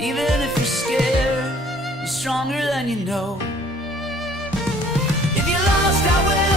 even if you're scared, you're stronger than you know. If you're lost out where